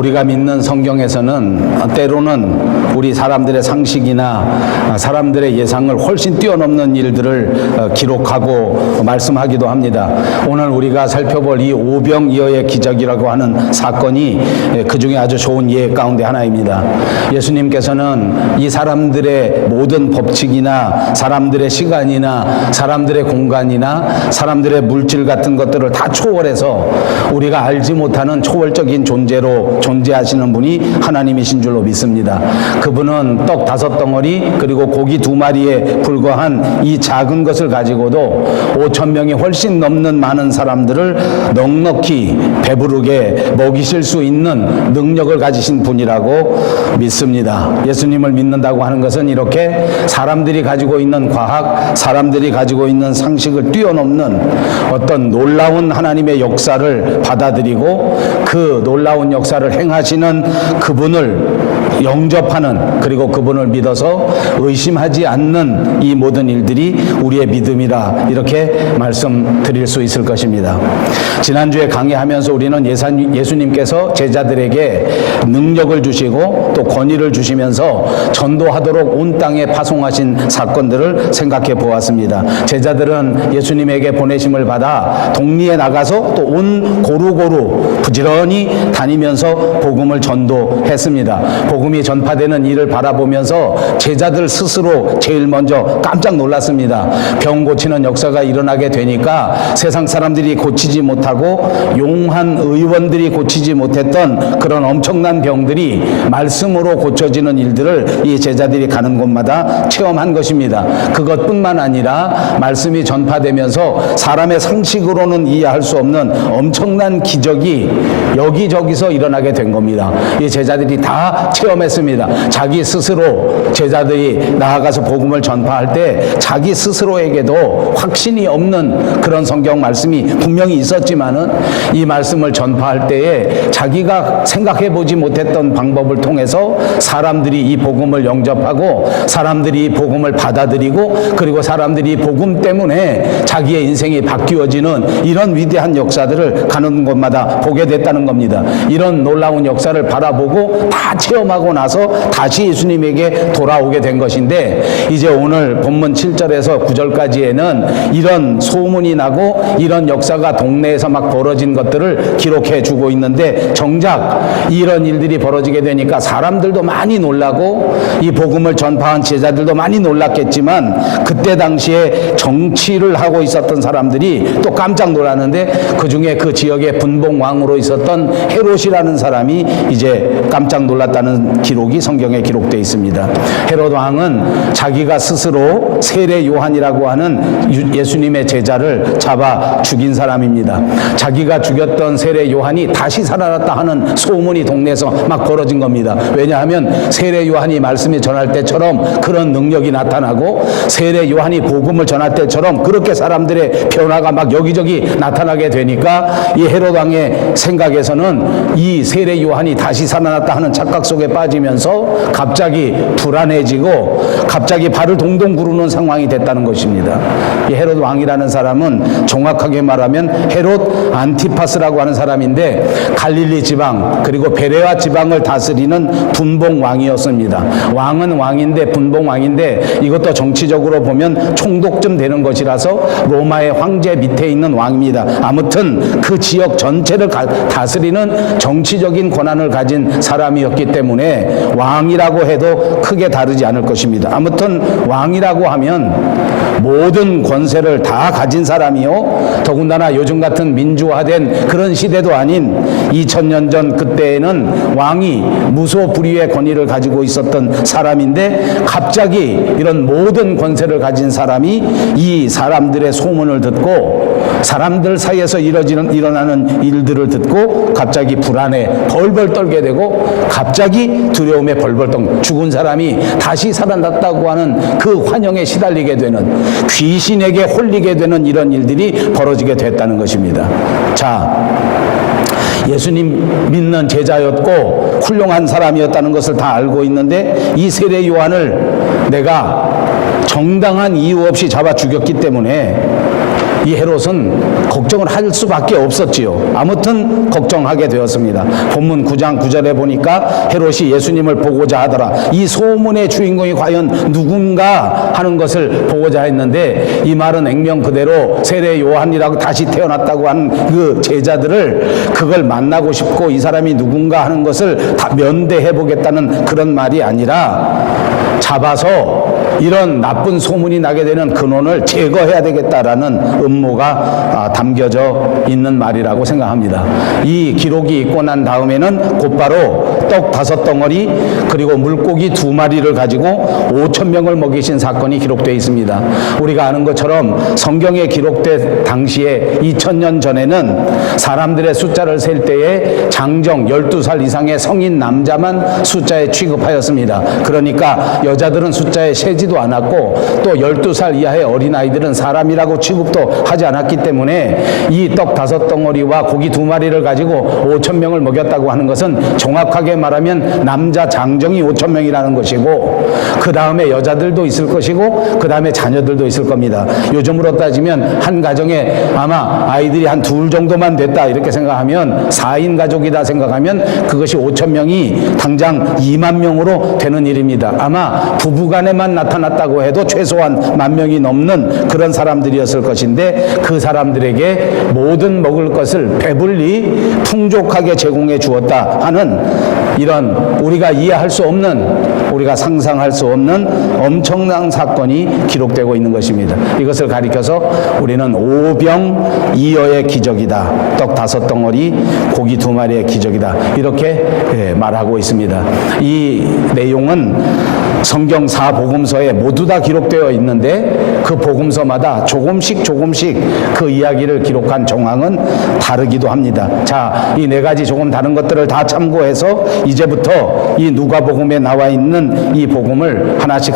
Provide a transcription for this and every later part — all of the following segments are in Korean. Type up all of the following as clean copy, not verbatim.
우리가 믿는 성경에서는 때로는 우리 사람들의 상식이나 사람들의 예상을 훨씬 뛰어넘는 일들을 기록하고 말씀하기도 합니다. 오늘 우리가 살펴볼 이 오병이어의 기적이라고 하는 사건이 그 중에 아주 좋은 예 가운데 하나입니다. 예수님께서는 이 사람들의 모든 법칙이나 사람들의 시간이나 사람들의 공간이나 사람들의 물질 같은 것들을 다 초월해서 우리가 알지 못하는 초월적인 존재로 존재하시는 분이 하나님이신 줄로 믿습니다. 그분은 떡 5덩어리 그리고 고기 2마리에 불과한 이 작은 것을 가지고도 5,000명이 훨씬 넘는 많은 사람들을 넉넉히 배부르게 먹이실 수 있는 능력을 가지신 분이라고 믿습니다. 예수님을 믿는다고 하는 것은 이렇게 사람들이 가지고 있는 과학, 사람들이 가지고 있는 상식을 뛰어넘는 어떤 놀라운 하나님의 역사를 받아들이고 그 놀라운 역사를 행하시는 그분을 영접하는, 그리고 그분을 믿어서 의심하지 않는 이 모든 일들이 우리의 믿음이라 이렇게 말씀드릴 수 있을 것입니다. 지난주에 강의하면서 우리는 예수님께서 제자들에게 능력을 주시고 또 권위를 주시면서 전도하도록 온 땅에 파송하신 사건들을 생각해 보았습니다. 제자들은 예수님에게 보내심을 받아 동리에 나가서 또 온 고루고루 부지런히 다니면서 복음을 전도했습니다. 복음이 전파되는 일을 바라보면서 제자들 스스로 제일 먼저 깜짝 놀랐습니다. 병 고치는 역사가 일어나게 되니까 세상 사람들이 고치지 못하고 용한 의원들이 고치지 못했던 그런 엄청난 병들이 말씀으로 고쳐지는 일들을 이 제자들이 가는 곳마다 체험한 것입니다. 그것뿐만 아니라 말씀이 전파되면서 사람의 상식으로는 이해할 수 없는 엄청난 기적이 여기저기서 일어나게 된 겁니다. 이 제자들이 다 체험했습니다. 자기 스스로 제자들이 나아가서 복음을 전파할 때 자기 스스로에게도 확신이 없는 그런 성경 말씀이 분명히 있었지만은 이 말씀을 전파할 때에 자기가 생각해 보지 못했던 방법을 통해서 사람들이 이 복음을 영접하고 사람들이 이 복음을 받아들이고 그리고 사람들이 이 복음 때문에 자기의 인생이 바뀌어지는 이런 위대한 역사들을 가는 곳마다 보게 됐다는 겁니다. 이런 놀라운 역사를 바라보고 다 체험하고 나서 다시 예수님에게 돌아오게 된 것인데, 이제 오늘 본문 7절에서 9절까지에는 이런 소문이 나고 이런 역사가 동네에서 막 벌어진 것들을 기록해 주고 있는데, 정작 이런 일들이 벌어지게 되니까 사람들도 많이 놀라고 이 복음을 전파한 제자들도 많이 놀랐겠지만 그때 당시에 정치를 하고 있었던 사람들이 또 깜짝 놀랐는데, 그 중에 그 지역의 분봉왕으로 있었던 헤롯이라는 사람이 이제 깜짝 놀랐다는 기록이 성경에 기록되어 있습니다. 헤롯 왕은 자기가 스스로 세례 요한이라고 하는 예수님의 제자를 잡아 죽인 사람입니다. 자기가 죽였던 세례 요한이 다시 살아났다 하는 소문이 동네에서 막 벌어진 겁니다. 왜냐하면 세례 요한이 말씀이 전할 때처럼 그런 능력이 나타나고 세례 요한이 복음을 전할 때처럼 그렇게 사람들의 변화가 막 여기저기 나타나게 되니까 이 헤롯 왕의 생각에서는 이 세례 요한이 다시 살아났다 하는 착각 속에 빠지면서 갑자기 불안해지고 갑자기 발을 동동 구르는 상황이 됐다는 것입니다. 이 헤롯 왕이라는 사람은 정확하게 말하면 헤롯 안티파스라고 하는 사람인데 갈릴리 지방 그리고 베레아 지방을 다스리는 분봉 왕이었습니다. 왕은 왕인데 분봉 왕인데 이것도 정치적으로 보면 총독쯤 되는 것이라서 로마의 황제 밑에 있는 왕입니다. 아무튼 그 지역 전체를 다스리는 정치적인 권한을 가진 사람이었기 때문에 왕이라고 해도 크게 다르지 않을 것입니다. 아무튼 왕이라고 하면 모든 권세를 다 가진 사람이요, 더군다나 요즘 같은 민주화된 그런 시대도 아닌 2000년 전 그때에는 왕이 무소불위의 권위를 가지고 있었던 사람인데 갑자기 이런 모든 권세를 가진 사람이 이 사람들의 소문을 듣고 사람들 사이에서 일어나는 일들을 듣고 갑자기 불안해 벌벌 떨게 되고 갑자기 두려움에 벌벌 떨고 죽은 사람이 다시 살아났다고 하는 그 환영에 시달리게 되는, 귀신에게 홀리게 되는 이런 일들이 벌어지게 됐다는 것입니다. 자, 예수님 믿는 제자였고 훌륭한 사람이었다는 것을 다 알고 있는데 이 세례 요한을 내가 정당한 이유 없이 잡아 죽였기 때문에 이 헤롯은 걱정을 할 수밖에 없었지요. 아무튼 걱정하게 되었습니다. 본문 9장 9절에 보니까 헤롯이 예수님을 보고자 하더라. 이 소문의 주인공이 과연 누군가 하는 것을 보고자 했는데, 이 말은 액면 그대로 세례 요한이라고 다시 태어났다고 한 그 제자들을 그걸 만나고 싶고 이 사람이 누군가 하는 것을 다 면대해 보겠다는 그런 말이 아니라, 잡아서 이런 나쁜 소문이 나게 되는 근원을 제거해야 되겠다라는 음모가 담겨져 있는 말이라고 생각합니다. 이 기록이 있고 난 다음에는 곧바로 떡 5덩어리 그리고 물고기 2마리를 가지고 5,000명을 먹이신 사건이 기록되어 있습니다. 우리가 아는 것처럼 성경에 기록된 당시에 2000년 전에는 사람들의 숫자를 셀 때에 장정 12살 이상의 성인 남자만 숫자에 취급하였습니다. 그러니까 여자들은 숫자에 세지도 않았고, 또 12살 이하의 어린아이들은 사람이라고 취급도 하지 않았기 때문에 이 떡 5덩어리와 고기 2마리를 가지고 5,000명을 먹였다고 하는 것은 정확하게 말하면 남자 장정이 5,000명이라는 것이고, 그 다음에 여자들도 있을 것이고, 그 다음에 자녀들도 있을 겁니다. 요즘으로 따지면 한 가정에 아마 아이들이 한 둘 정도만 됐다 이렇게 생각하면, 4인 가족이다 생각하면 그것이 5,000명이 당장 2만 명으로 되는 일입니다. 아마 부부간에만 나타났다고 해도 최소한 10,000명이 넘는 그런 사람들이었을 것인데, 그 사람들에게 모든 먹을 것을 배불리 풍족하게 제공해 주었다 하는 이런 우리가 이해할 수 없는, 우리가 상상할 수 없는 엄청난 사건이 기록되고 있는 것입니다. 이것을 가리켜서 우리는 오병이어의 기적이다, 떡 5덩어리 고기 2마리의 기적이다, 이렇게 말하고 있습니다. 이 내용은 성경 4복음서에 모두 다 기록되어 있는데, 그 복음서마다 조금씩 그 이야기를 기록한 정황은 다르기도 합니다. 자, 이 4가지 조금 다른 것들을 다 참고해서 이제부터 이 누가복음에 나와 있는 이 복음을 하나씩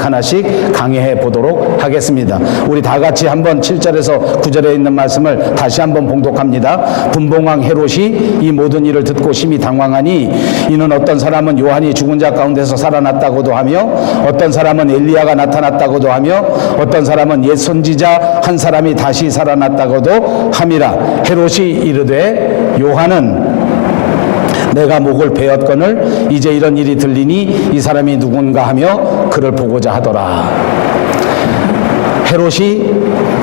강의해 보도록 하겠습니다. 우리 다 같이 한번 7절에서 9절에 있는 말씀을 다시 한번 봉독합니다. 분봉왕 헤롯이 이 모든 일을 듣고 심히 당황하니, 이는 어떤 사람은 요한이 죽은 자 가운데서 살아났다고도 하며, 어떤 사람은 엘리야가 나타났다고도 하며, 어떤 사람은 옛 선지자 한 사람이 다시 살아났다고도 함이라. 헤롯이 이르되, 요한은 내가 목을 베었거늘 이제 이런 일이 들리니 이 사람이 누군가 하며 그를 보고자 하더라. 헤롯이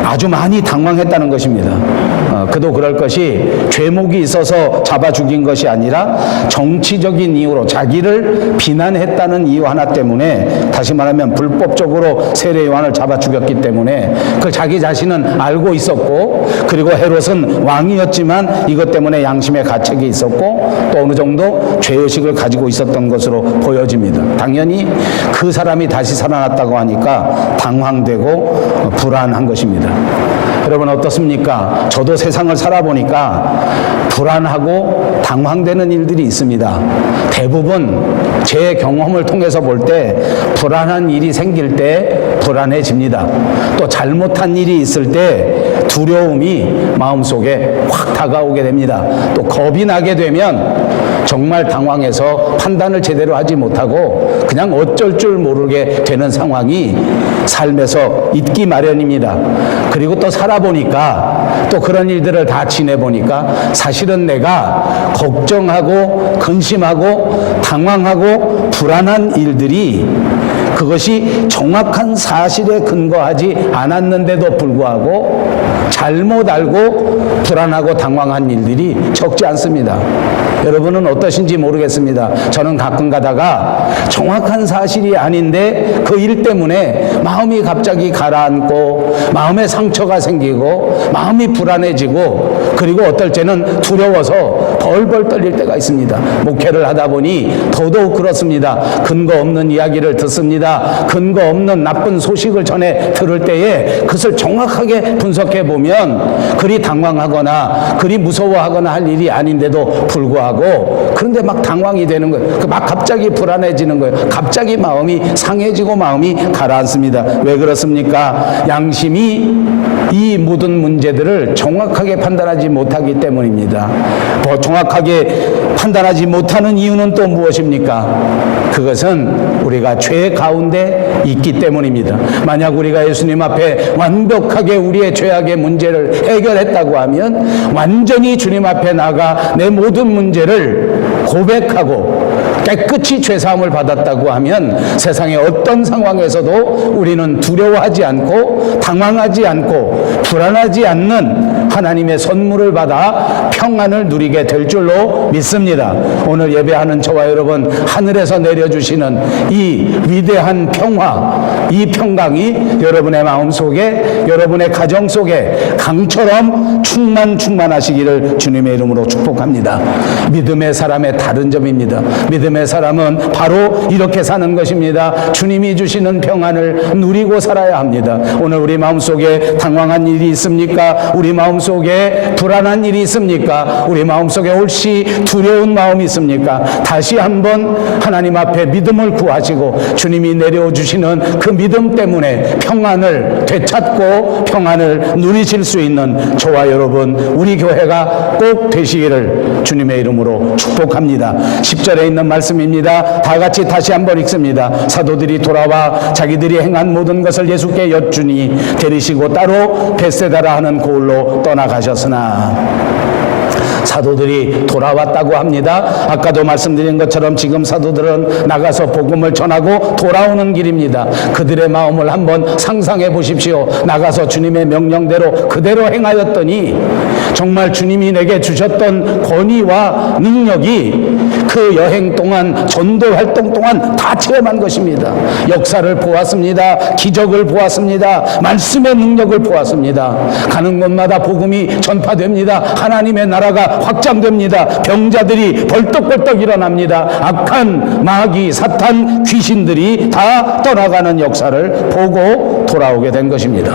아주 많이 당황했다는 것입니다. 그도 그럴 것이 죄목이 있어서 잡아 죽인 것이 아니라 정치적인 이유로 자기를 비난했다는 이유 하나 때문에, 다시 말하면 불법적으로 세례 요한을 잡아 죽였기 때문에 그걸 자기 자신은 알고 있었고, 그리고 헤롯은 왕이었지만 이것 때문에 양심의 가책이 있었고, 또 어느 정도 죄의식을 가지고 있었던 것으로 보여집니다. 당연히 그 사람이 다시 살아났다고 하니까 당황되고 불안한 것입니다. 여러분 어떻습니까? 저도 세상을 살아보니까 불안하고 당황되는 일들이 있습니다. 대부분 제 경험을 통해서 볼 때 불안한 일이 생길 때 불안해집니다. 또 잘못한 일이 있을 때 두려움이 마음속에 확 다가오게 됩니다. 또 겁이 나게 되면 정말 당황해서 판단을 제대로 하지 못하고 그냥 어쩔 줄 모르게 되는 상황이 삶에서 있기 마련입니다. 그리고 또 살아보니까, 또 그런 일들을 다 지내보니까 사실은 내가 걱정하고 근심하고 당황하고 불안한 일들이, 그것이 정확한 사실에 근거하지 않았는데도 불구하고 잘못 알고 불안하고 당황한 일들이 적지 않습니다. 여러분은 어떠신지 모르겠습니다. 저는 가끔 가다가 정확한 사실이 아닌데 그 일 때문에 마음이 갑자기 가라앉고, 마음에 상처가 생기고, 마음이 불안해지고, 그리고 어떨 때는 두려워서 벌벌 떨릴 때가 있습니다. 목회를 하다 보니 더더욱 그렇습니다. 근거 없는 이야기를 듣습니다. 근거 없는 나쁜 소식을 전해 들을 때에 그것을 정확하게 분석해 보면 그리 당황하거나 그리 무서워하거나 할 일이 아닌데도 불구하고, 그런데 막 당황이 되는 거예요. 막 갑자기 불안해지는 거예요. 갑자기 마음이 상해지고 마음이 가라앉습니다. 왜 그렇습니까? 양심이 이 모든 문제들을 정확하게 판단하지 못하기 때문입니다. 정확하게 판단하지 못하는 이유는 또 무엇입니까? 그것은 우리가 죄 가운데 가운데 있기 때문입니다. 만약 우리가 예수님 앞에 완벽하게 우리의 죄악의 문제를 해결했다고 하면 완전히 주님 앞에 나가 내 모든 문제를 고백하고 깨끗이 죄사함을 받았다고 하면 세상의 어떤 상황에서도 우리는 두려워하지 않고 당황하지 않고 불안하지 않는 하나님의 선물을 받아 평안을 누리게 될 줄로 믿습니다. 오늘 예배하는 저와 여러분, 하늘에서 내려주시는 이 위대한 평화, 이 평강이 여러분의 마음속에, 여러분의 가정 속에 강처럼 충만하시기를 주님의 이름으로 축복합니다. 믿음의 사람의 다른 점입니다. 믿음의 사람은 바로 이렇게 사는 것입니다. 주님이 주시는 평안을 누리고 살아야 합니다. 오늘 우리 마음속에 당황한 일이 있습니까? 우리 마음속에 불안한 일이 있습니까? 우리 마음속에 혹시 두려운 마음이 있습니까? 다시 한번 하나님 앞에 믿음을 구하시고 주님이 내려주시는 그 믿음 때문에 평안을 되찾고 평안을 누리실 수 있는 저와 여러분, 우리 교회가 꼭 되시기를 주님의 이름으로 축복합니다. 10절에 있는 말씀입니다. 다 같이 다시 한번 읽습니다. 사도들이 돌아와 자기들이 행한 모든 것을 예수께 여쭈니 데리시고 따로 벳세다라 하는 고을로 떠나가셨으나. 사도들이 돌아왔다고 합니다. 아까도 말씀드린 것처럼 지금 사도들은 나가서 복음을 전하고 돌아오는 길입니다. 그들의 마음을 한번 상상해 보십시오. 나가서 주님의 명령대로 그대로 행하였더니 정말 주님이 내게 주셨던 권위와 능력이 그 여행 동안, 전도 활동 동안 다 체험한 것입니다. 역사를 보았습니다. 기적을 보았습니다. 말씀의 능력을 보았습니다. 가는 곳마다 복음이 전파됩니다. 하나님의 나라가 확장됩니다. 병자들이 벌떡벌떡 일어납니다. 악한 마귀, 사탄, 귀신들이 다 떠나가는 역사를 보고 돌아오게 된 것입니다.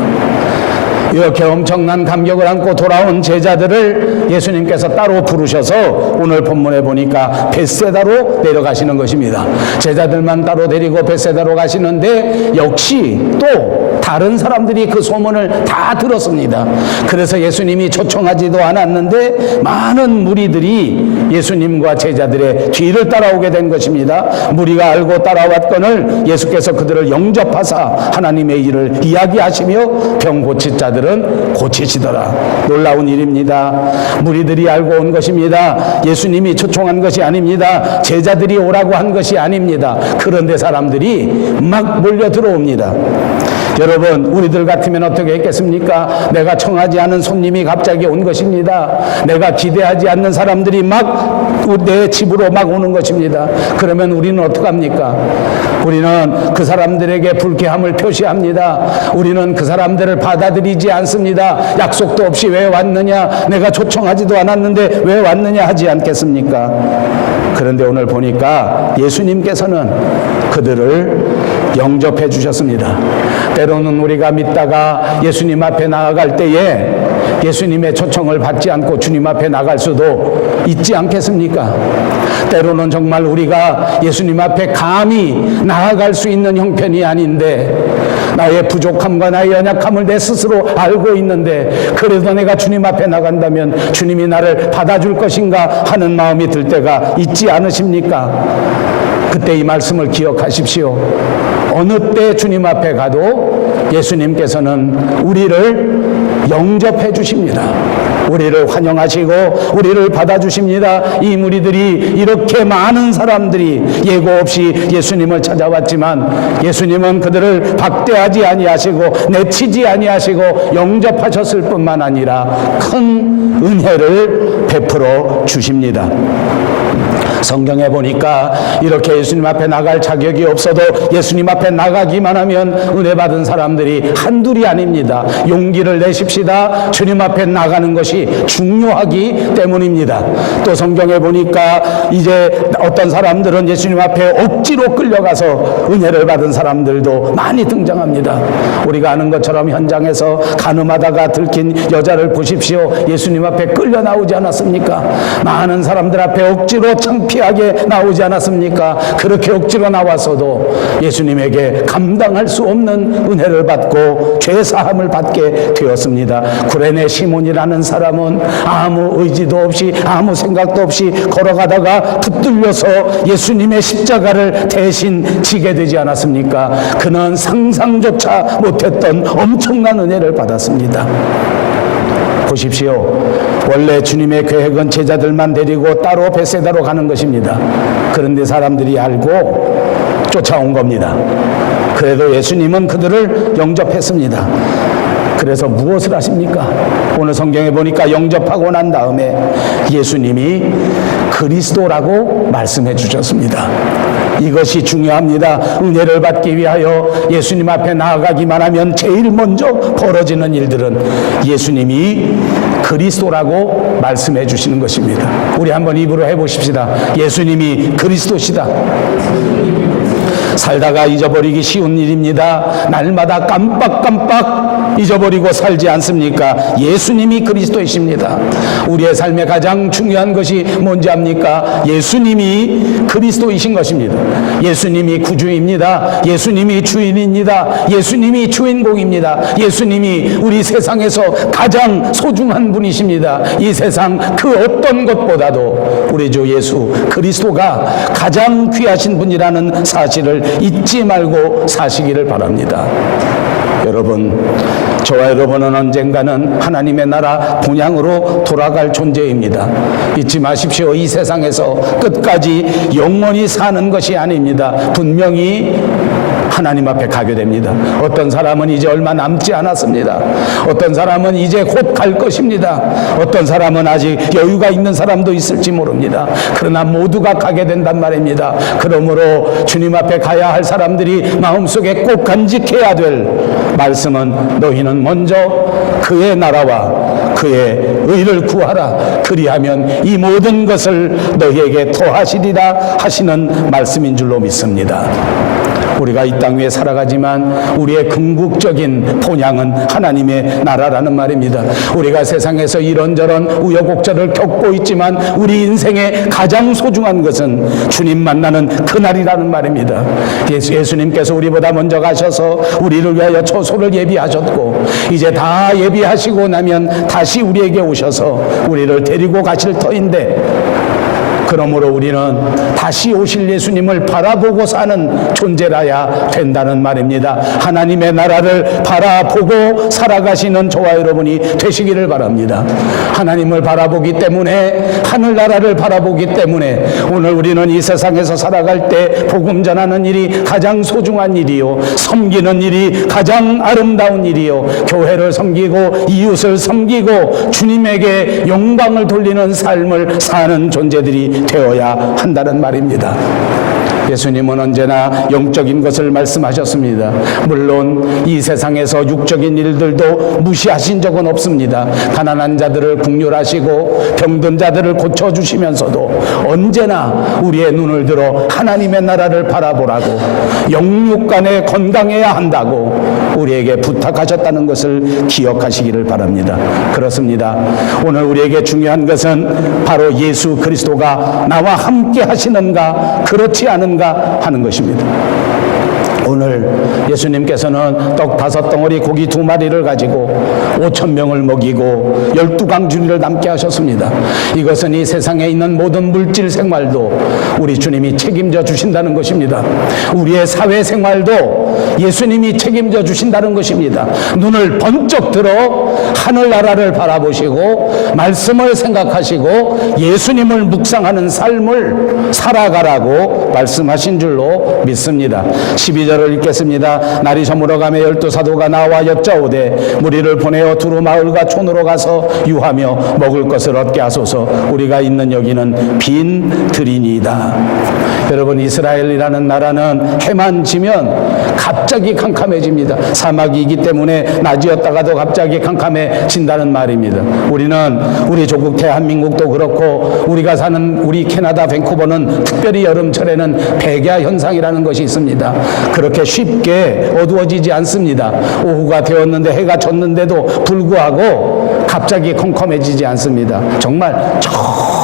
이렇게 엄청난 감격을 안고 돌아온 제자들을 예수님께서 따로 부르셔서 오늘 본문에 보니까 벳세다로 내려가시는 것입니다. 제자들만 따로 데리고 벳세다로 가시는데 역시 또 다른 사람들이 그 소문을 다 들었습니다. 그래서 예수님이 초청하지도 않았는데 많은 무리들이 예수님과 제자들의 뒤를 따라오게 된 것입니다. 무리가 알고 따라왔거늘 예수께서 그들을 영접하사 하나님의 일을 이야기하시며 병 고칠 자들은 고치시더라. 놀라운 일입니다. 무리들이 알고 온 것입니다. 예수님이 초청한 것이 아닙니다. 제자들이 오라고 한 것이 아닙니다. 그런데 사람들이 막 몰려 들어옵니다. 여러분, 우리들 같으면 어떻게 했겠습니까? 내가 청하지 않은 손님이 갑자기 온 것입니다. 내가 기대하지 않는 사람들이 막 내 집으로 막 오는 것입니다. 그러면 우리는 어떡합니까? 우리는 그 사람들에게 불쾌함을 표시합니다. 우리는 그 사람들을 받아들이지 않습니다. 약속도 없이 왜 왔느냐? 내가 초청하지도 않았는데 왜 왔느냐 하지 않겠습니까? 그런데 오늘 보니까 예수님께서는 그들을 영접해 주셨습니다. 때로는 우리가 믿다가 예수님 앞에 나아갈 때에 예수님의 초청을 받지 않고 주님 앞에 나갈 수도 있지 않겠습니까? 때로는 정말 우리가 예수님 앞에 감히 나아갈 수 있는 형편이 아닌데, 나의 부족함과 나의 연약함을 내 스스로 알고 있는데 그래도 내가 주님 앞에 나간다면 주님이 나를 받아줄 것인가 하는 마음이 들 때가 있지 않으십니까? 그때 이 말씀을 기억하십시오. 어느 때 주님 앞에 가도 예수님께서는 우리를 영접해 주십니다. 우리를 환영하시고 우리를 받아주십니다. 이 무리들이, 이렇게 많은 사람들이 예고 없이 예수님을 찾아왔지만 예수님은 그들을 박대하지 아니하시고 내치지 아니하시고 영접하셨을 뿐만 아니라 큰 은혜를 베풀어 주십니다. 성경에 보니까 이렇게 예수님 앞에 나갈 자격이 없어도 예수님 앞에 나가기만 하면 은혜 받은 사람들이 한둘이 아닙니다. 용기를 내십시다. 주님 앞에 나가는 것이 중요하기 때문입니다. 또 성경에 보니까 이제 어떤 사람들은 예수님 앞에 억지로 끌려가서 은혜를 받은 사람들도 많이 등장합니다. 우리가 아는 것처럼 현장에서 간음하다가 들킨 여자를 보십시오. 예수님 앞에 끌려 나오지 않았습니까? 많은 사람들 앞에 억지로 창피 창피하게 나오지 않았습니까? 그렇게 억지로 나와서도 예수님에게 감당할 수 없는 은혜를 받고 죄사함을 받게 되었습니다. 구레네 시몬이라는 사람은 아무 의지도 없이 아무 생각도 없이 걸어가다가 붙들려서 예수님의 십자가를 대신 지게 되지 않았습니까? 그는 상상조차 못했던 엄청난 은혜를 받았습니다. 보십시오. 원래 주님의 계획은 제자들만 데리고 따로 베세다로 가는 것입니다. 그런데 사람들이 알고 쫓아온 겁니다. 그래도 예수님은 그들을 영접했습니다. 그래서 무엇을 하십니까? 오늘 성경에 보니까 영접하고 난 다음에 예수님이 그리스도라고 말씀해 주셨습니다. 이것이 중요합니다. 은혜를 받기 위하여 예수님 앞에 나아가기만 하면 제일 먼저 벌어지는 일들은 예수님이 그리스도라고 말씀해 주시는 것입니다. 우리 한번 입으로 해보십시다. 예수님이 그리스도시다. 살다가 잊어버리기 쉬운 일입니다. 날마다 깜빡깜빡 잊어버리고 살지 않습니까? 예수님이 그리스도이십니다. 우리의 삶에 가장 중요한 것이 뭔지 압니까? 예수님이 그리스도이신 것입니다. 예수님이 구주입니다. 예수님이 주인입니다. 예수님이 주인공입니다. 예수님이 우리 세상에서 가장 소중한 분이십니다. 이 세상 그 어떤 것보다도 우리 주 예수 그리스도가 가장 귀하신 분이라는 사실을 잊지 말고 사시기를 바랍니다. 여러분, 저와 여러분은 언젠가는 하나님의 나라 본향으로 돌아갈 존재입니다. 잊지 마십시오. 이 세상에서 끝까지 영원히 사는 것이 아닙니다. 분명히 하나님 앞에 가게 됩니다. 어떤 사람은 이제 얼마 남지 않았습니다. 어떤 사람은 이제 곧 갈 것입니다. 어떤 사람은 아직 여유가 있는 사람도 있을지 모릅니다. 그러나 모두가 가게 된단 말입니다. 그러므로 주님 앞에 가야 할 사람들이 마음속에 꼭 간직해야 될 말씀은 너희는 먼저 그의 나라와 그의 의를 구하라. 그리하면 이 모든 것을 너희에게 더하시리라 하시는 말씀인 줄로 믿습니다. 우리가 이 땅 위에 살아가지만 우리의 궁극적인 본향은 하나님의 나라라는 말입니다. 우리가 세상에서 이런저런 우여곡절을 겪고 있지만 우리 인생의 가장 소중한 것은 주님 만나는 그날이라는 말입니다. 예수님께서 우리보다 먼저 가셔서 우리를 위하여 초소를 예비하셨고 이제 다 예비하시고 나면 다시 우리에게 오셔서 우리를 데리고 가실 터인데, 그러므로 우리는 다시 오실 예수님을 바라보고 사는 존재라야 된다는 말입니다. 하나님의 나라를 바라보고 살아가시는 저와 여러분이 되시기를 바랍니다. 하나님을 바라보기 때문에, 하늘나라를 바라보기 때문에 오늘 우리는 이 세상에서 살아갈 때 복음 전하는 일이 가장 소중한 일이요, 섬기는 일이 가장 아름다운 일이요, 교회를 섬기고 이웃을 섬기고 주님에게 영광을 돌리는 삶을 사는 존재들이 되어야 한다는 말입니다. 예수님은 언제나 영적인 것을 말씀하셨습니다. 물론 이 세상에서 육적인 일들도 무시하신 적은 없습니다. 가난한 자들을 긍휼하시고 병든 자들을 고쳐주시면서도 언제나 우리의 눈을 들어 하나님의 나라를 바라보라고, 영육간에 건강해야 한다고 우리에게 부탁하셨다는 것을 기억하시기를 바랍니다. 그렇습니다. 오늘 우리에게 중요한 것은 바로 예수 그리스도가 나와 함께 하시는가 그렇지 않은가 하는 것입니다. 오늘 예수님께서는 떡 5덩어리 고기 2마리를 가지고 5,000명을 먹이고 12강주리를 남게 하셨습니다. 이것은 이 세상에 있는 모든 물질 생활도 우리 주님이 책임져 주신다는 것입니다. 우리의 사회 생활도 예수님이 책임져 주신다는 것입니다. 눈을 번쩍 들어 하늘나라를 바라보시고 말씀을 생각하시고 예수님을 묵상하는 삶을 살아가라고 말씀하신 줄로 믿습니다. 12절을 읽겠습니다. 날이 저물어가며 12사도가 나와 여짜오되 무리를 보내어 두루 마을과 촌으로 가서 유하며 먹을 것을 얻게 하소서. 우리가 있는 여기는 빈 들이니이다. 여러분, 이스라엘이라는 나라는 해만 지면 갑자기 캄캄해집니다. 사막이기 때문에 낮이었다가도 갑자기 캄캄해진다는 말입니다. 우리는 우리 조국 대한민국도 그렇고 우리가 사는 우리 캐나다 밴쿠버는 특별히 여름철에는 백야 현상이라는 것이 있습니다. 그렇게 쉽게 어두워지지 않습니다. 오후가 되었는데 해가 졌는데도 불구하고 갑자기 컴컴해지지 않습니다. 정말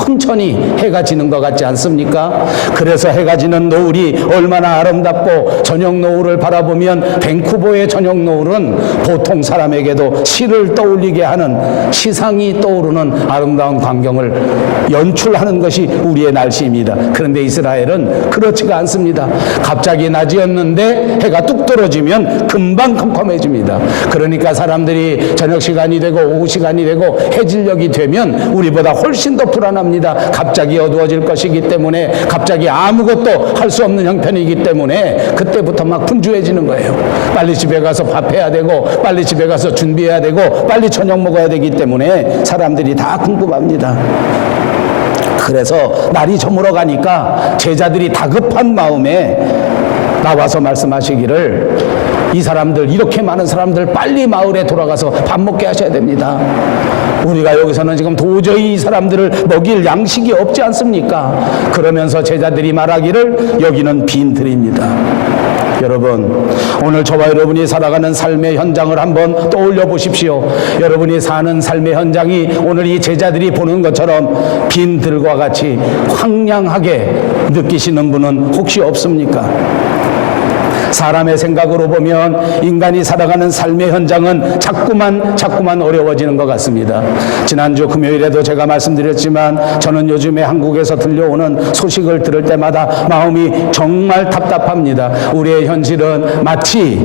천천히 해가 지는 것 같지 않습니까? 그래서 해가 지는 노을이 얼마나 아름답고 저녁 노을을 바라보면 밴쿠버의 저녁 노을은 보통 사람에게도 시를 떠올리게 하는 시상이 떠오르는 아름다운 광경을 연출하는 것이 우리의 날씨입니다. 그런데 이스라엘은 그렇지가 않습니다. 갑자기 낮이었는데 해가 뚝 떨어지면 금방 컴컴해집니다. 그러니까 사람들이 저녁 시간이 되고 오후 시간이 되고 해질녘이 되면 우리보다 훨씬 더 불안합니다. 갑자기 어두워질 것이기 때문에, 갑자기 아무것도 할 수 없는 형편이기 때문에 그때부터 막 분주해지는 거예요. 빨리 집에 가서 밥해야 되고, 빨리 집에 가서 준비해야 되고, 빨리 저녁 먹어야 되기 때문에 사람들이 다 궁금합니다. 그래서 날이 저물어 가니까 제자들이 다급한 마음에 나와서 말씀하시기를, 이 사람들, 이렇게 많은 사람들 빨리 마을에 돌아가서 밥 먹게 하셔야 됩니다. 우리가 여기서는 지금 도저히 이 사람들을 먹일 양식이 없지 않습니까? 그러면서 제자들이 말하기를, 여기는 빈들입니다. 여러분, 오늘 저와 여러분이 살아가는 삶의 현장을 한번 떠올려 보십시오. 여러분이 사는 삶의 현장이 오늘 이 제자들이 보는 것처럼 빈들과 같이 황량하게 느끼시는 분은 혹시 없습니까? 사람의 생각으로 보면 인간이 살아가는 삶의 현장은 자꾸만 어려워지는 것 같습니다. 지난주 금요일에도 제가 말씀드렸지만, 저는 요즘에 한국에서 들려오는 소식을 들을 때마다 마음이 정말 답답합니다. 우리의 현실은 마치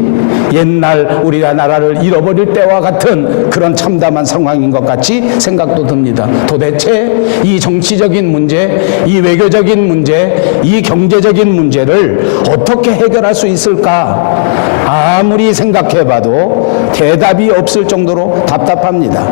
옛날 우리가 나라를 잃어버릴 때와 같은 그런 참담한 상황인 것 같이 생각도 듭니다. 도대체 이 정치적인 문제, 이 외교적인 문제, 이 경제적인 문제를 어떻게 해결할 수 있을까? 아무리 생각해봐도 대답이 없을 정도로 답답합니다.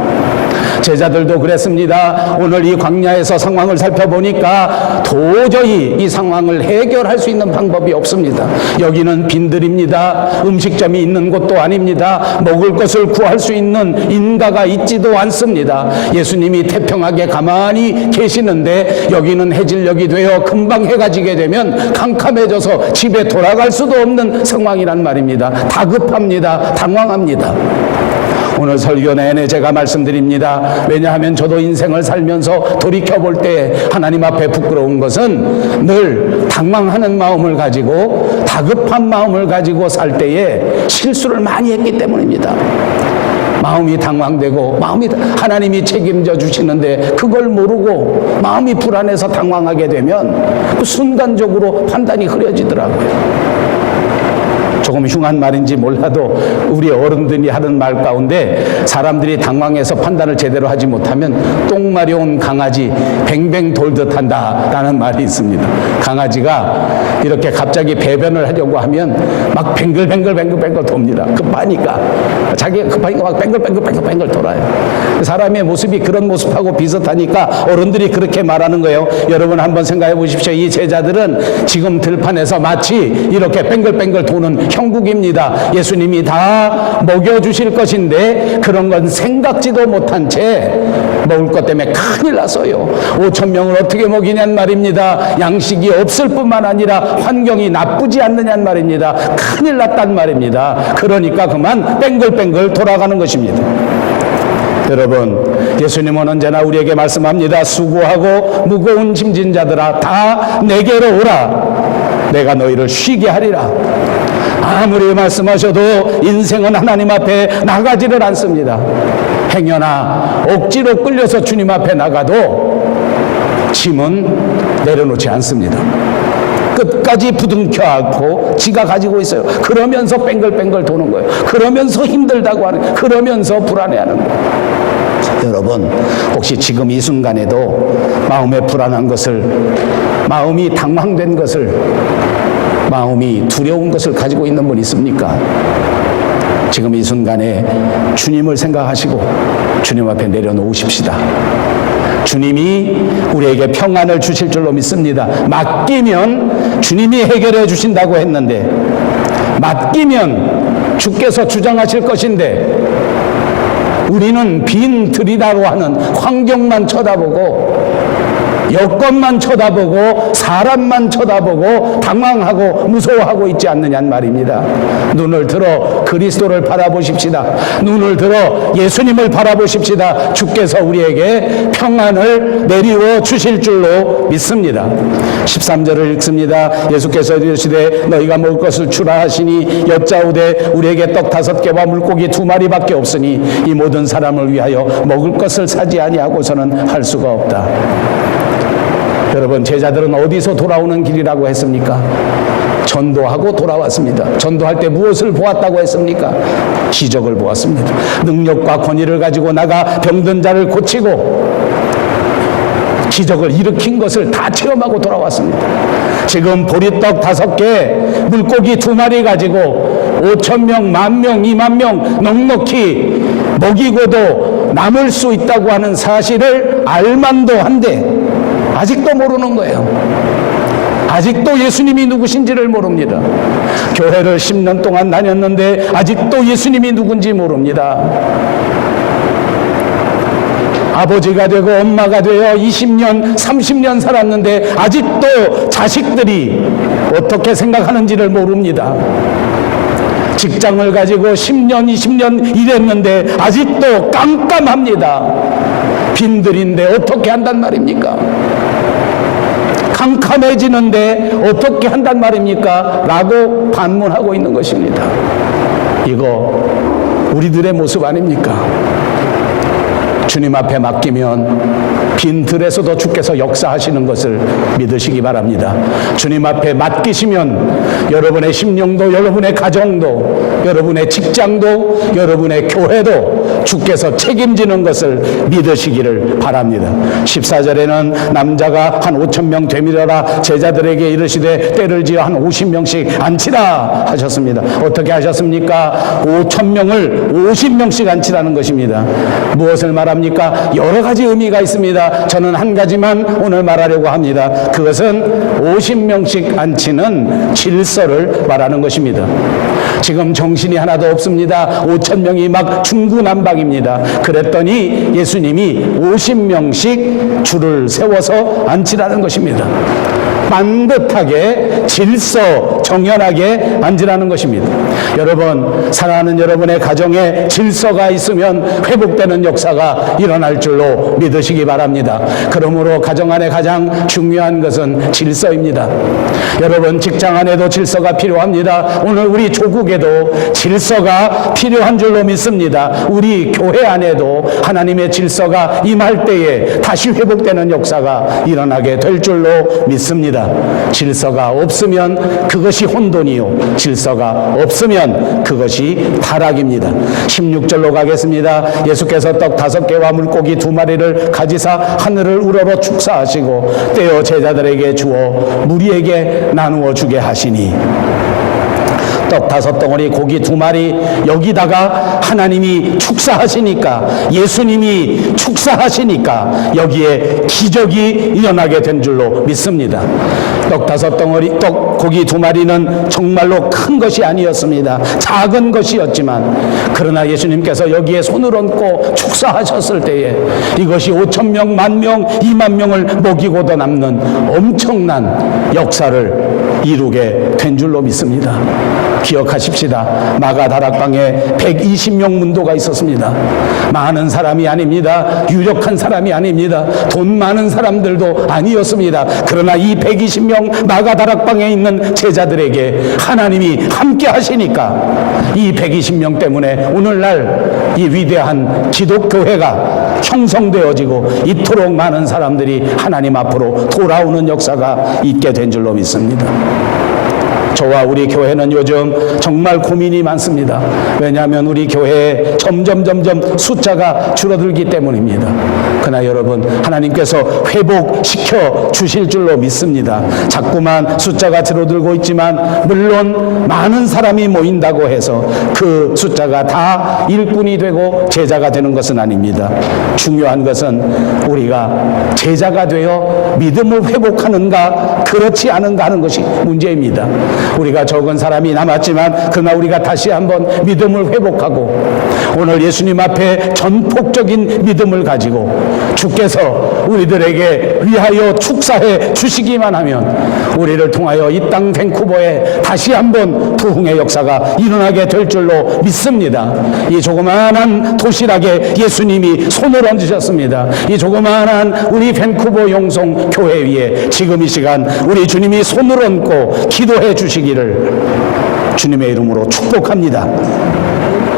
제자들도 그랬습니다. 오늘 이 광야에서 상황을 살펴보니까 도저히 이 상황을 해결할 수 있는 방법이 없습니다. 여기는 빈들입니다. 음식점이 있는 곳도 아닙니다. 먹을 것을 구할 수 있는 인가가 있지도 않습니다. 예수님이 태평하게 가만히 계시는데 여기는 해질녘이 되어 금방 해가 지게 되면 캄캄해져서 집에 돌아갈 수도 없는 상황이란 말입니다. 다급합니다. 당황합니다. 오늘 설교 내내 제가 말씀드립니다. 왜냐하면 저도 인생을 살면서 돌이켜볼 때 하나님 앞에 부끄러운 것은 늘 당황하는 마음을 가지고, 다급한 마음을 가지고 살 때에 실수를 많이 했기 때문입니다. 마음이 당황되고, 하나님이 책임져 주시는데 그걸 모르고 마음이 불안해서 당황하게 되면 그 순간적으로 판단이 흐려지더라고요. 조금 흉한 말인지 몰라도 우리 어른들이 하는 말 가운데, 사람들이 당황해서 판단을 제대로 하지 못하면 똥 마려운 강아지 뱅뱅 돌듯 한다 라는 말이 있습니다. 강아지가 이렇게 갑자기 배변을 하려고 하면 막 뱅글뱅글 돕니다. 급하니까, 자기가 급하니까 막 뱅글 돌아요. 사람의 모습이 그런 모습하고 비슷하니까 어른들이 그렇게 말하는 거예요. 여러분 한번 생각해 보십시오. 이 제자들은 지금 들판에서 마치 이렇게 뱅글뱅글 도는 형국입니다. 예수님이 다 먹여주실 것인데 그런 건 생각지도 못한 채 먹을 것 때문에 큰일 났어요. 5,000명을 어떻게 먹이냔 말입니다. 양식이 없을 뿐만 아니라 환경이 나쁘지 않느냔 말입니다. 큰일 났단 말입니다. 그러니까 그만 뱅글뱅글 돌아가는 것입니다. 여러분, 예수님은 언제나 우리에게 말씀합니다. 수고하고 무거운 짐진 자들아, 다 내게로 오라. 내가 너희를 쉬게 하리라. 아무리 말씀하셔도 인생은 하나님 앞에 나가지를 않습니다. 행여나 억지로 끌려서 주님 앞에 나가도 짐은 내려놓지 않습니다. 끝까지 부둥켜 안고 지가 가지고 있어요. 그러면서 뱅글뱅글 도는 거예요. 그러면서 힘들다고 하는 거예요. 그러면서 불안해하는 거예요. 여러분, 혹시 지금 이 순간에도 마음에 불안한 것을, 마음이 당황된 것을, 마음이 두려운 것을 가지고 있는 분 있습니까? 지금 이 순간에 주님을 생각하시고 주님 앞에 내려놓으십시다. 주님이 우리에게 평안을 주실 줄로 믿습니다. 맡기면 주님이 해결해 주신다고 했는데, 맡기면 주께서 주장하실 것인데, 우리는 빈 들이라고 하는 환경만 쳐다보고 여건만 쳐다보고 사람만 쳐다보고 당황하고 무서워하고 있지 않느냐는 말입니다. 눈을 들어 그리스도를 바라보십시다. 눈을 들어 예수님을 바라보십시다. 주께서 우리에게 평안을 내리워 주실 줄로 믿습니다. 13절을 읽습니다. 예수께서 이르시되 너희가 먹을 것을 주라 하시니 여짜오되 우리에게 떡 5개와 물고기 2마리밖에 없으니 이 모든 사람을 위하여 먹을 것을 사지 아니하고서는 할 수가 없다. 여러분, 제자들은 어디서 돌아오는 길이라고 했습니까? 전도하고 돌아왔습니다. 전도할 때 무엇을 보았다고 했습니까? 기적을 보았습니다. 능력과 권위를 가지고 나가 병든 자를 고치고 기적을 일으킨 것을 다 체험하고 돌아왔습니다. 지금 보리떡 5개, 물고기 2마리 가지고 5,000명, 10,000명, 20,000명 넉넉히 먹이고도 남을 수 있다고 하는 사실을 알만도 한데 아직도 모르는 거예요. 아직도 예수님이 누구신지를 모릅니다. 교회를 10년 동안 다녔는데 아직도 예수님이 누군지 모릅니다. 아버지가 되고 엄마가 되어 20년, 30년 살았는데 아직도 자식들이 어떻게 생각하는지를 모릅니다. 직장을 가지고 10년, 20년 일했는데 아직도 깜깜합니다. 빈들인데 어떻게 한단 말입니까? 캄캄해지는데 어떻게 한단 말입니까? 라고 반문하고 있는 것입니다. 이거 우리들의 모습 아닙니까? 주님 앞에 맡기면 빈 들에서도 주께서 역사하시는 것을 믿으시기 바랍니다. 주님 앞에 맡기시면 여러분의 심령도, 여러분의 가정도, 여러분의 직장도, 여러분의 교회도 주께서 책임지는 것을 믿으시기를 바랍니다. 14절에는 남자가 한 5,000명 되밀어라 제자들에게 이르시되 때를 지어 한 50명씩 앉히라 하셨습니다. 어떻게 하셨습니까? 5,000명을 50명씩 앉히라는 것입니다. 무엇을 말합니까? 여러 가지 의미가 있습니다. 저는 한 가지만 오늘 말하려고 합니다. 그것은 50명씩 앉히는 질서를 말하는 것입니다. 지금 정신이 하나도 없습니다. 5,000명이 막 중구난방입니다. 그랬더니 예수님이 50명씩 줄을 세워서 앉히라는 것입니다. 반듯하게 질서 정연하게 앉으라는 것입니다. 여러분, 사랑하는 여러분의 가정에 질서가 있으면 회복되는 역사가 일어날 줄로 믿으시기 바랍니다. 그러므로 가정 안에 가장 중요한 것은 질서입니다. 여러분, 직장 안에도 질서가 필요합니다. 오늘 우리 조국에도 질서가 필요한 줄로 믿습니다. 우리 교회 안에도 하나님의 질서가 임할 때에 다시 회복되는 역사가 일어나게 될 줄로 믿습니다. 질서가 없으면 그것이 혼돈이요, 질서가 없으면 그것이 타락입니다. 16절로 가겠습니다. 예수께서 떡 5개와 물고기 2마리를 가지사 하늘을 우러러 축사하시고 떼어 제자들에게 주어 무리에게 나누어 주게 하시니 떡 5덩어리 고기 2마리 여기다가 하나님이 축사하시니까, 예수님이 축사하시니까 여기에 기적이 일어나게 된 줄로 믿습니다. 떡 5덩어리, 떡 고기 2마리는 정말로 큰 것이 아니었습니다. 작은 것이었지만 그러나 예수님께서 여기에 손을 얹고 축사하셨을 때에 이것이 5,000명, 10,000명, 20,000명을 먹이고도 남는 엄청난 역사를 이루게 된 줄로 믿습니다. 기억하십시다. 마가다락방에 120명 문도가 있었습니다. 많은 사람이 아닙니다. 유력한 사람이 아닙니다. 돈 많은 사람들도 아니었습니다. 그러나 이 120명 마가다락방에 있는 제자들에게 하나님이 함께 하시니까 이 120명 때문에 오늘날 이 위대한 기독교회가 형성되어지고 이토록 많은 사람들이 하나님 앞으로 돌아오는 역사가 있게 된 줄로 믿습니다. 저와 우리 교회는 요즘 정말 고민이 많습니다. 왜냐하면 우리 교회에 점점 숫자가 줄어들기 때문입니다. 그러나 여러분, 하나님께서 회복시켜 주실 줄로 믿습니다. 자꾸만 숫자가 줄어들고 있지만 물론 많은 사람이 모인다고 해서 그 숫자가 다 일꾼이 되고 제자가 되는 것은 아닙니다. 중요한 것은 우리가 제자가 되어 믿음을 회복하는가 그렇지 않은가 하는 것이 문제입니다. 우리가 적은 사람이 남았지만 그러나 우리가 다시 한번 믿음을 회복하고 오늘 예수님 앞에 전폭적인 믿음을 가지고 주께서 우리들에게 위하여 축사해 주시기만 하면 우리를 통하여 이 땅 밴쿠버에 다시 한번 부흥의 역사가 일어나게 될 줄로 믿습니다. 이 조그마한 도시락에 예수님이 손을 얹으셨습니다. 이 조그마한 우리 밴쿠버 용성 교회 위에 지금 이 시간 우리 주님이 손을 얹고 기도해 주시기를 주님의 이름으로 축복합니다.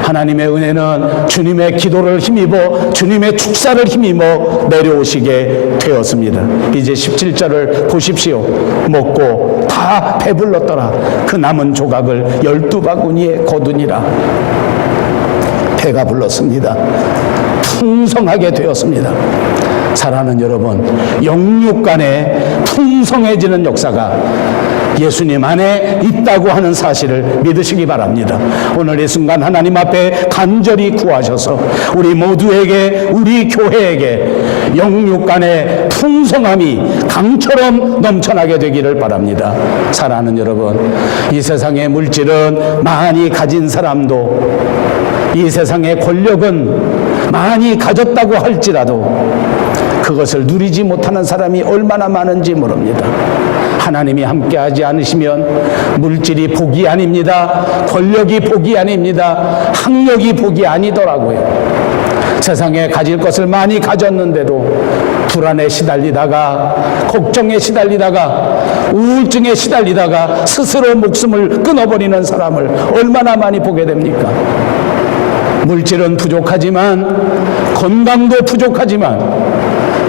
하나님의 은혜는 주님의 기도를 힘입어 주님의 축사를 힘입어 내려오시게 되었습니다. 이제 17절을 보십시오. 먹고 다 배불렀더라. 그 남은 조각을 12바구니에 거두니라. 배가 불렀습니다. 풍성하게 되었습니다. 사랑하는 여러분, 영육 간에 풍성해지는 역사가 예수님 안에 있다고 하는 사실을 믿으시기 바랍니다. 오늘 이 순간 하나님 앞에 간절히 구하셔서 우리 모두에게, 우리 교회에게 영육 간의 풍성함이 강처럼 넘쳐나게 되기를 바랍니다. 사랑하는 여러분, 이 세상의 물질은 많이 가진 사람도, 이 세상의 권력은 많이 가졌다고 할지라도 그것을 누리지 못하는 사람이 얼마나 많은지 모릅니다. 하나님이 함께하지 않으시면 물질이 복이 아닙니다. 권력이 복이 아닙니다. 학력이 복이 아니더라고요. 세상에 가질 것을 많이 가졌는데도 불안에 시달리다가, 걱정에 시달리다가, 우울증에 시달리다가 스스로 목숨을 끊어버리는 사람을 얼마나 많이 보게 됩니까? 물질은 부족하지만, 건강도 부족하지만,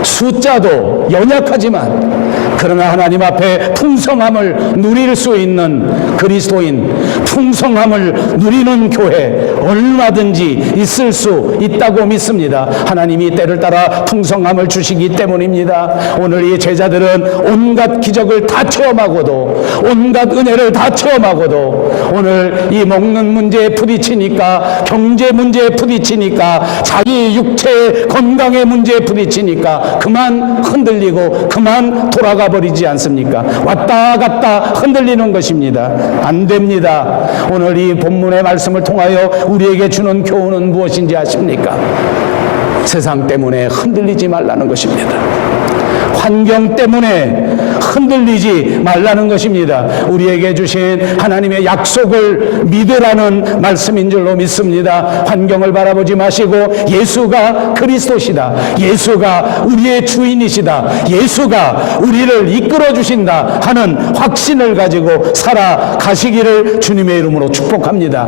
숫자도 연약하지만 그러나 하나님 앞에 풍성함을 누릴 수 있는 그리스도인, 풍성함을 누리는 교회 얼마든지 있을 수 있다고 믿습니다. 하나님이 때를 따라 풍성함을 주시기 때문입니다. 오늘 이 제자들은 온갖 기적을 다 체험하고도, 온갖 은혜를 다 체험하고도 오늘 이 먹는 문제에 부딪히니까, 경제 문제에 부딪히니까, 자기 육체의 건강의 문제에 부딪히니까 그만 흔들리고 그만 돌아가 버리지 않습니까? 왔다 갔다 흔들리는 것입니다. 안 됩니다. 오늘 이 본문의 말씀을 통하여 우리에게 주는 교훈은 무엇인지 아십니까? 세상 때문에 흔들리지 말라는 것입니다. 환경 때문에 흔들리지 말라는 것입니다. 우리에게 주신 하나님의 약속을 믿으라는 말씀인 줄로 믿습니다. 환경을 바라보지 마시고 예수가 그리스도시다, 예수가 우리의 주인이시다, 예수가 우리를 이끌어 주신다 하는 확신을 가지고 살아가시기를 주님의 이름으로 축복합니다.